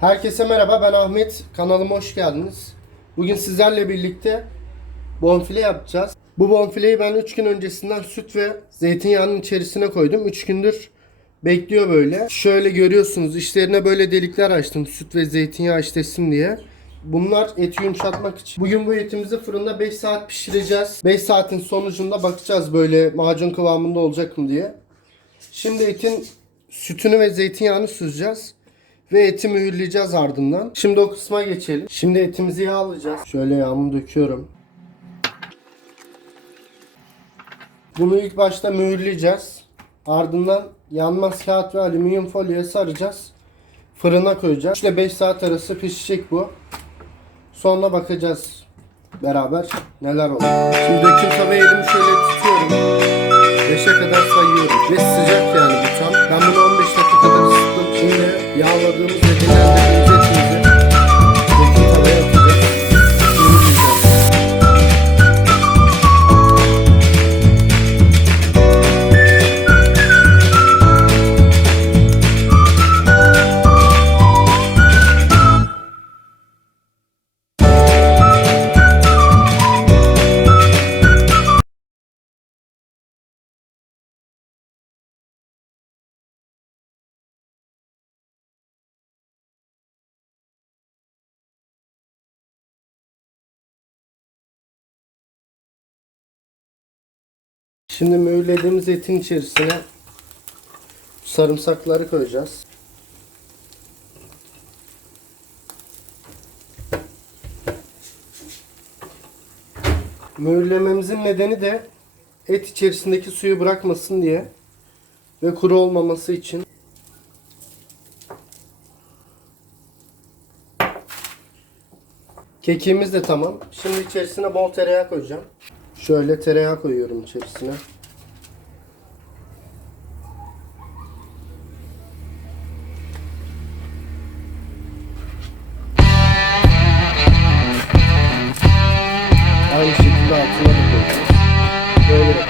Herkese merhaba ben Ahmet. Kanalıma hoş geldiniz. Bugün sizlerle birlikte bonfile yapacağız. Bu bonfileyi ben 3 gün öncesinden süt ve zeytinyağının içerisine koydum. 3 gündür bekliyor böyle. Şöyle görüyorsunuz içlerine böyle delikler açtım süt ve zeytinyağı işlesin diye. Bunlar eti yumuşatmak için. Bugün bu etimizi fırında 5 saat pişireceğiz. 5 saatin sonucunda bakacağız böyle macun kıvamında olacak mı diye. Şimdi etin sütünü ve zeytinyağını süzeceğiz. Ve eti mühürleyeceğiz ardından. Şimdi o kısma geçelim. Şimdi etimizi yağlayacağız. Şöyle yağımı döküyorum. Bunu ilk başta mühürleyeceğiz. Ardından yanmaz kağıt ve alüminyum folyoya saracağız. Fırına koyacağız. 3 ile 5 saat arası pişecek bu. Sonra bakacağız beraber neler olur. Şimdi döküm tavaya elimi şöyle Şimdi mühürlediğimiz etin içerisine sarımsakları koyacağız. Mühürlememizin nedeni de et içerisindeki suyu bırakmasın diye ve kuru olmaması için. Kekiğimiz de tamam. Şimdi içerisine bol tereyağı koyacağım. Şöyle tereyağı koyuyorum içerisine. Aynı şekilde altına da koyacağız. Böyle.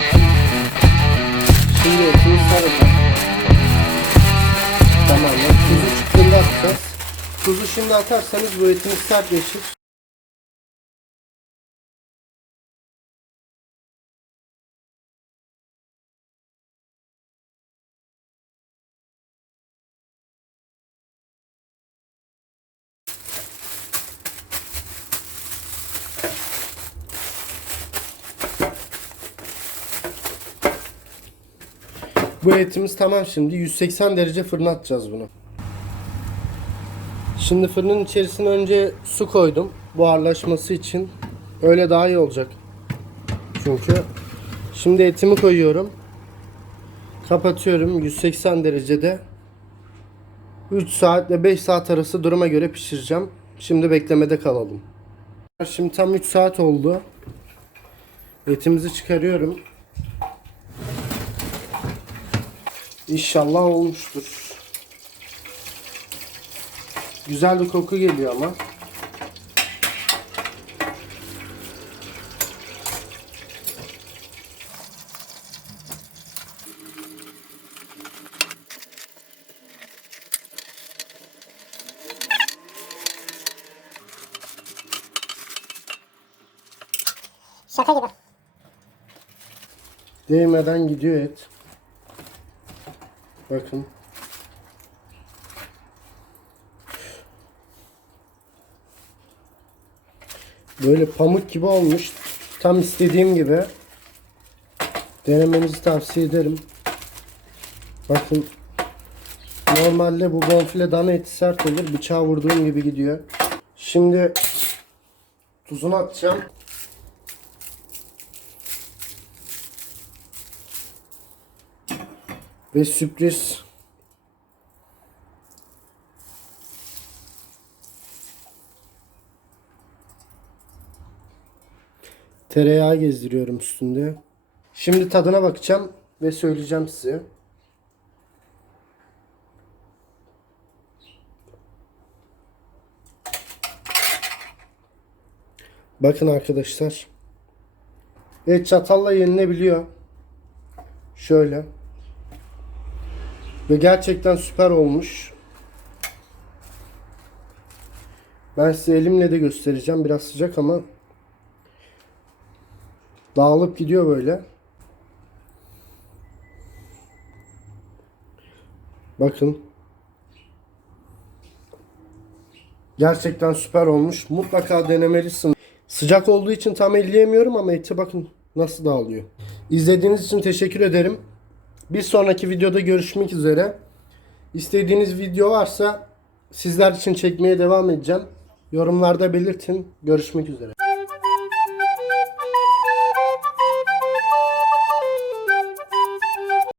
Şimdi etini saracağız. Tamamen. Tuzu çıktığında atacağız. Tuzu şimdi atarsanız bu etiniz sertleşir. Bu etimiz tamam şimdi. 180 derece fırına atacağız bunu. Şimdi fırının içerisine önce su koydum. Buharlaşması için. Öyle daha iyi olacak. Çünkü. Şimdi etimi koyuyorum. Kapatıyorum 180 derecede. 3 saat ile 5 saat arası duruma göre pişireceğim. Şimdi beklemede kalalım. Şimdi tam 3 saat oldu. Etimizi çıkarıyorum. İnşallah olmuştur. Güzel bir koku geliyor ama. Şaka gibi. Değmeden gidiyor et. Bakın. Böyle pamuk gibi olmuş. Tam istediğim gibi. Denemenizi tavsiye ederim. Bakın. Normalde bu bonfile dana eti sert olur. Bıçağa vurduğum gibi gidiyor. Şimdi tuzunu atacağım. Ve sürpriz tereyağı gezdiriyorum üstünde. Şimdi tadına bakacağım ve söyleyeceğim size. Bakın arkadaşlar. Evet çatalla yenilebiliyor. Şöyle. Ve gerçekten süper olmuş. Ben size elimle de göstereceğim. Biraz sıcak ama dağılıp gidiyor böyle. Bakın. Gerçekten süper olmuş. Mutlaka denemelisin. Sıcak olduğu için tam elleyemiyorum ama eti bakın nasıl dağılıyor. İzlediğiniz için teşekkür ederim. Bir sonraki videoda görüşmek üzere. İstediğiniz video varsa sizler için çekmeye devam edeceğim. Yorumlarda belirtin. Görüşmek üzere.